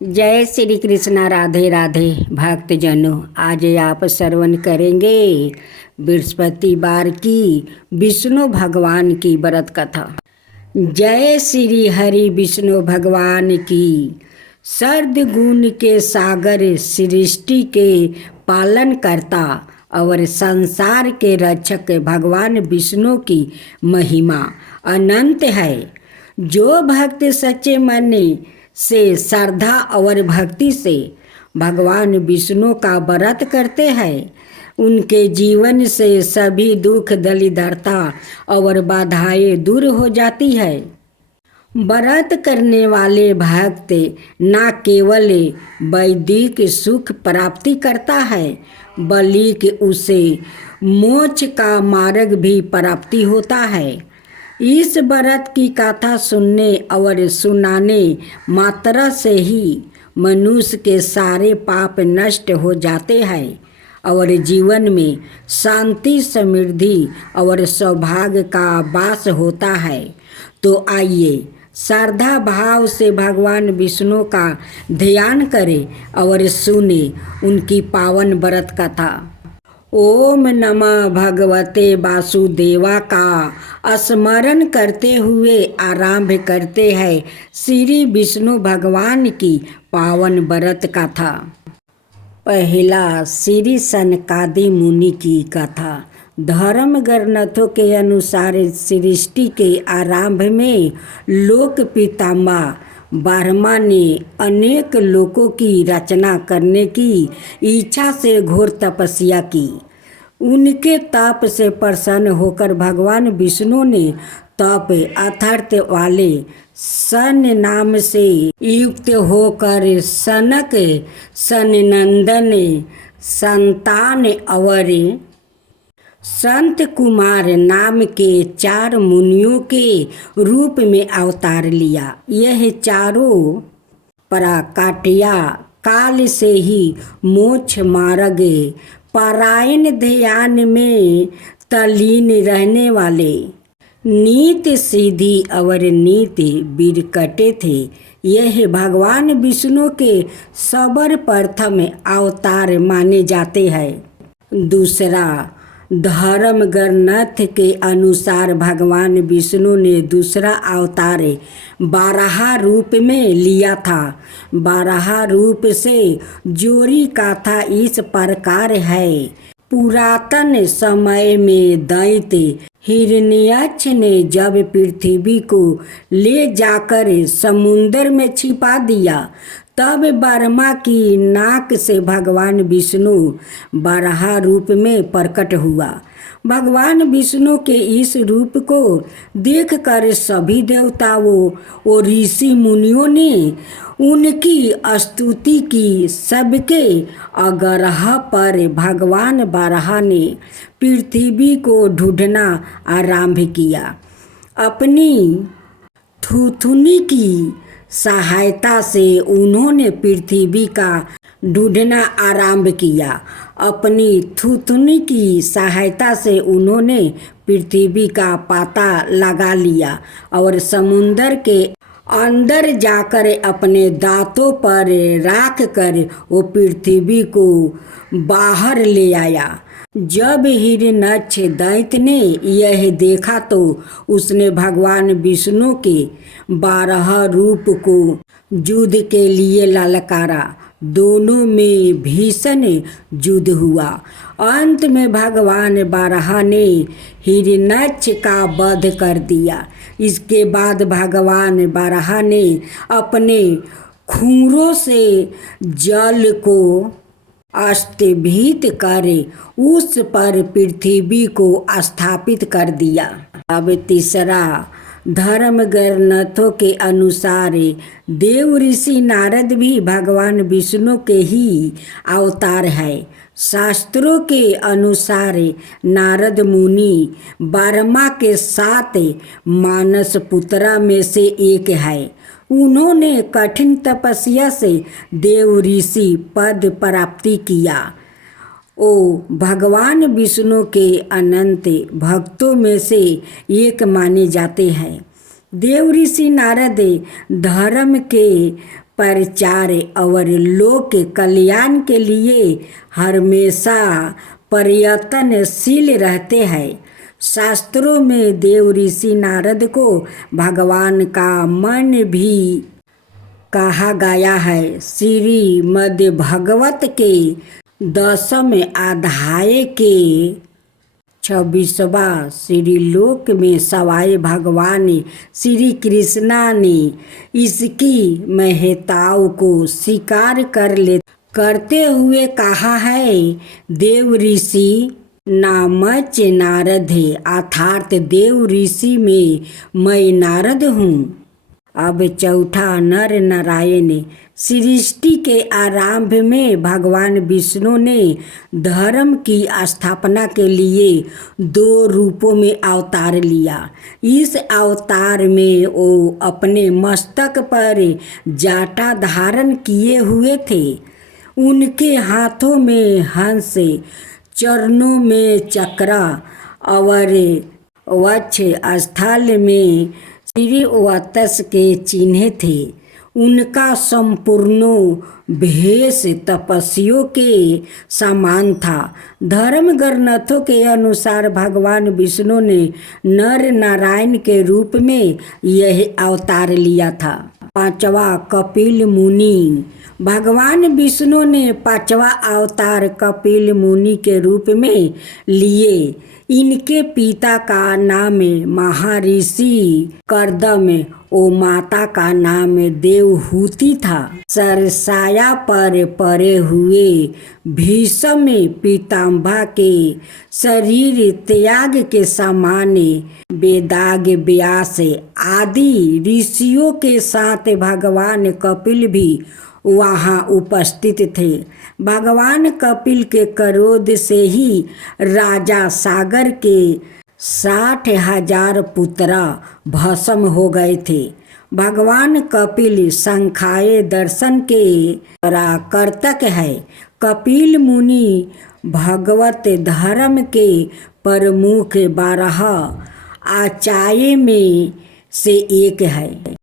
जय श्री कृष्णा। राधे राधे भक्तजनों, आज आप श्रवण करेंगे बृहस्पतिवार की विष्णु भगवान की व्रत कथा। जय श्री हरि विष्णु भगवान की। सर्द गुण के सागर, सृष्टि के पालन करता और संसार के रक्षक भगवान विष्णु की महिमा अनंत है। जो भक्त सच्चे मन से श्रद्धा और भक्ति से भगवान विष्णु का व्रत करते हैं, उनके जीवन से सभी दुख दरिद्रता और बाधाएं दूर हो जाती है। व्रत करने वाले भक्त न केवल वैदिक सुख प्राप्ति करता है, बल्कि उसे मोक्ष का मार्ग भी प्राप्ति होता है। इस व्रत की कथा सुनने और सुनाने मात्रा से ही मनुष्य के सारे पाप नष्ट हो जाते हैं और जीवन में शांति, समृद्धि और सौभाग्य का वास होता है। तो आइए श्रद्धा भाव से भगवान विष्णु का ध्यान करें और सुने उनकी पावन व्रत कथा। ओम नमः भगवते वासुदेवा का स्मरण करते हुए आरंभ करते हैं श्री विष्णु भगवान की पावन व्रत कथा। पहला, श्री सनकादि मुनि की कथा। धर्म ग्रंथों के अनुसार सृष्टि के आरंभ में लोक पितामह ब्रह्मा ने अनेक लोकों की रचना करने की इच्छा से घोर तपस्या की। उनके तप से प्रसन्न होकर भगवान विष्णु ने तप अथर्थ वाले सन नाम से युक्त होकर सनक, सनंदन, संतान और संत कुमार नाम के 4 मुनियों के रूप में अवतार लिया। यह चारों पराकाष्ठा काल से ही मोक्ष मार्ग पारायण ध्यान में तल्लीन रहने वाले नीत सिद्धि और नीति बिरकटे थे। यह भगवान विष्णु के सर्वप्रथम अवतार माने जाते हैं। दूसरा, धर्म ग्रंथ के अनुसार भगवान विष्णु ने दूसरा अवतार बारहा रूप में लिया था। बारहा रूप से जोड़ी कथा इस प्रकार है। पुरातन समय में दैत्य हिरण्याक्ष ने जब पृथ्वी को ले जाकर समुद्र में छिपा दिया, तब ब्रह्मा की नाक से भगवान विष्णु बारहा रूप में प्रकट हुआ। भगवान विष्णु के इस रूप को देखकर सभी देवताओं और ऋषि मुनियों ने उनकी स्तुति की। सबके आग्रह पर भगवान बारहा ने पृथ्वी को ढूंढना आरंभ किया। अपनी थूथुनी की सहायता से उन्होंने पृथ्वी का ढूंढना आरंभ किया। अपनी थूथुनी की सहायता से उन्होंने पृथ्वी का पता लगा लिया और समुद्र के अंदर जाकर अपने दांतों पर रख कर वो पृथ्वी को बाहर ले आया। जब हिरण्याक्ष दैत्य ने यह देखा तो उसने भगवान विष्णु के 12 रूप को युद्ध के लिए ललकारा। दोनों में भीषण युद्ध हुआ। अंत में भगवान बारहा ने हिरण्याक्ष का वध कर दिया। इसके बाद भगवान बारहा ने अपने खूरों से जल को स्तंभित कर उस पर पृथ्वी को स्थापित कर दिया। अब तीसरा, धर्म ग्रंथों के अनुसार देव ऋषि नारद भी भगवान विष्णु के ही अवतार है। शास्त्रों के अनुसार नारद मुनि ब्रह्मा के 7 मानस पुत्रा में से एक है। उन्होंने कठिन तपस्या से देव ऋषि पद प्राप्ति किया। ओ भगवान विष्णु के अनंत भक्तों में से एक माने जाते हैं। देव ऋषि नारद धर्म के प्रचार और लोक कल्याण के लिए हमेशा प्रयत्नशील रहते हैं। शास्त्रों में देव ऋषि नारद को भगवान का मन भी कहा गया है। श्रीमद् भागवत के 10वें अध्याय के 26वां श्रीलोक में सवाई भगवान श्री कृष्णा ने इसकी महत्ताओं को स्वीकार करते हुए कहा है, देव ऋषि नामच नारद है, अर्थात देव ऋषि में मैं नारद हूँ। अब चौथा नर नारायण। सृष्टि के आरंभ में भगवान विष्णु ने धर्म की स्थापना के लिए 2 रूपों में अवतार लिया। इस अवतार में वो अपने मस्तक पर जाटा धारण किए हुए थे। उनके हाथों में हंस, चरणों में चक्र और वक्ष स्थल में श्रीवत्स के चिन्ह थे। उनका संपूर्ण भेष तपस्वियों के समान था। धर्म ग्रंथों के अनुसार भगवान विष्णु ने नर नारायण के रूप में यह अवतार लिया था। 5वां कपिल मुनि। भगवान विष्णु ने 5वां अवतार कपिल मुनि के रूप में लिए। इनके पिता का नाम महर्षि कर्दम और माता का नाम देवहूति था। सरसाया पर पड़े हुए भीष्म पितामह के शरीर त्याग के समान वेदाग व्यास आदि ऋषियों के साथ भगवान कपिल भी वहाँ उपस्थित थे। भगवान कपिल के क्रोध से ही राजा सागर के 60,000 पुत्र भस्म हो गए थे। भगवान कपिल संख्याय दर्शन के प्रवर्तक है। कपिल मुनि भगवत धर्म के प्रमुख 12 आचार्य में से एक है।